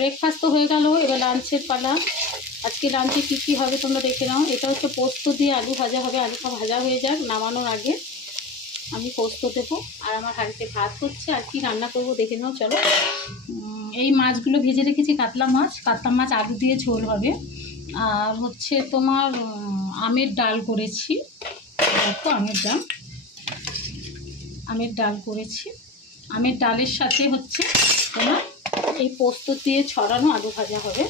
Breakfast তো হয়ে গেল, এবার লাঞ্চের পালা। আজকে লাঞ্চে কী কী হবে তোমরা দেখে নাও। এটা হচ্ছে পোস্ত দিয়ে আলু ভাজা হবে। আলুটা ভাজা হয়ে যাক, নামানোর আগে আমি পোস্ত দেবো। আর আমার হাঁড়িতে ভাত হচ্ছে। আর কি রান্না করব দেখে নাও চলো। এই মাছগুলো ভেজে রেখেছি, কাতলা মাছ আলু দিয়ে ঝোল হবে। আর হচ্ছে তোমার আমের ডাল করেছি, দেখো আমের ডাল করেছি। আমের ডালের সাথে হচ্ছে তোমার এই পোস্ত দিয়ে ছড়ানো আলু ভাজা হবে।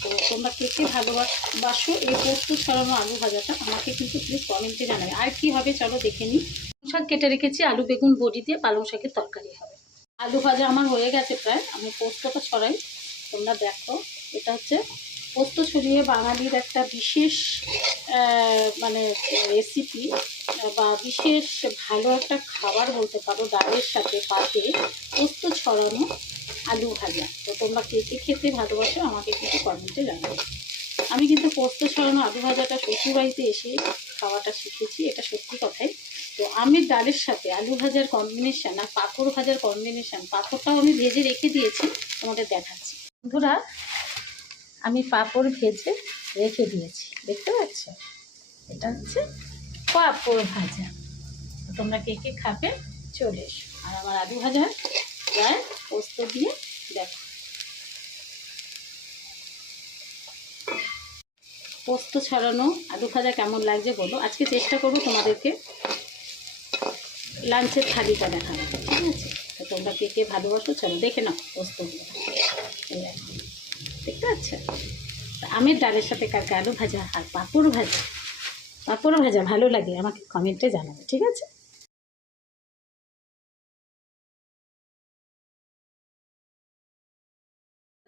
তো তোমরা কে কে ভালোবাসো এই পোস্ত ছড়ানো আলু ভাজাটা, আমাকে কিন্তু প্লিজ কমেন্টে জানাবে। আর কি হবে চলো দেখে নিই। পালং শাক কেটে রেখেছি, আলু বেগুন বড়ি দিয়ে পালং শাকের তরকারি হবে। আলু ভাজা আমার হয়ে গেছে প্রায়, আমি পোস্তটা ছড়াই, তোমরা দেখো। এটা হচ্ছে পোস্ত ছড়িয়ে বাঙালির একটা বিশেষ মানে রেসিপি বা বিশেষ ভালো একটা খাবার বলতে পারো। ডালের সাথে পাতে পোস্ত ছড়ানো আলু ভাজা। তো তোমরা কে কে খেতে ভালোবাসো আমাকে কিন্তু কমেন্টে জানাবে। আমি কিন্তু পোস্ত ছড়ানো আলু ভাজাটা শ্বশুরবাড়িতে এসে খাওয়াটা শিখেছি, এটা সত্যি কথাই। তো আমের ডালের সাথে আলু ভাজার কম্বিনেশান আর পাঁপড় ভাজার কম্বিনেশান, পাঁপড়টাও আমি ভেজে রেখে দিয়েছি, তোমাদের দেখাচ্ছি। বন্ধুরা, আমি পাঁপড় ভেজে রেখে দিয়েছি, দেখতে পাচ্ছ? এটা হচ্ছে পাঁপড় ভাজা। তোমরা কে কে খাবে চলে এসো। আর আমার আলু ভাজা প্রায় পোস্ত দিয়ে দেখো। পোস্ত ছড়ানো আলু ভাজা কেমন লাগছে বলো। আজকে চেষ্টা করবো তোমাদেরকে লাঞ্চের থালিটা দেখানো, ঠিক আছে? তো তোমরা কে কে ভালোবাসো চলো দেখে নাও পোস্তগুলো। দেখতে পাচ্ছ? আমের ডালের সাথে কার আলু ভাজা আর পাঁপড় ভাজা ভালো লাগে আমাকে কমেন্টে জানাবে, ঠিক আছে?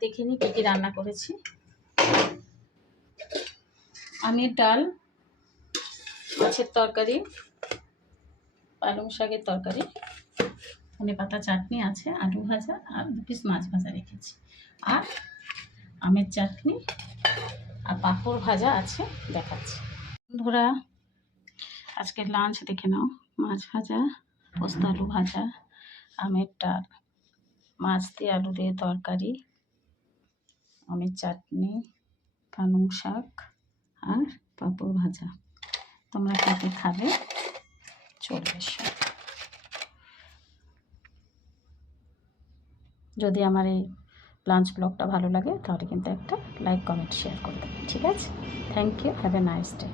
দেখে নিই কী কী রান্না করেছি। আমের ডাল, মাছের তরকারি, পালং শাকের তরকারি, ধনেপাতা চাটনি আছে, আলু ভাজা আর 2 পিস মাছ ভাজা রেখেছি, আর আমের চাটনি আর পাঁপড় ভাজা আছে, দেখাচ্ছি। বন্ধুরা, আজকের লাঞ্চ দেখে নাও। মাছ ভাজা, পোস্ত আলু ভাজা, আমের ডাল, মাছ দিয়ে আলু দিয়ে তরকারি, আমের চাটনি, পালং শাক আর পাঁপড় ভাজা। তোমরা কে কে খাবে চলে এসো। যদি আমার এই লাঞ্চ ব্লগটা ভালো লাগে তাহলে কিন্তু একটা লাইক কমেন্ট শেয়ার করে দেবেন, ঠিক আছে? Thank you, have a nice day.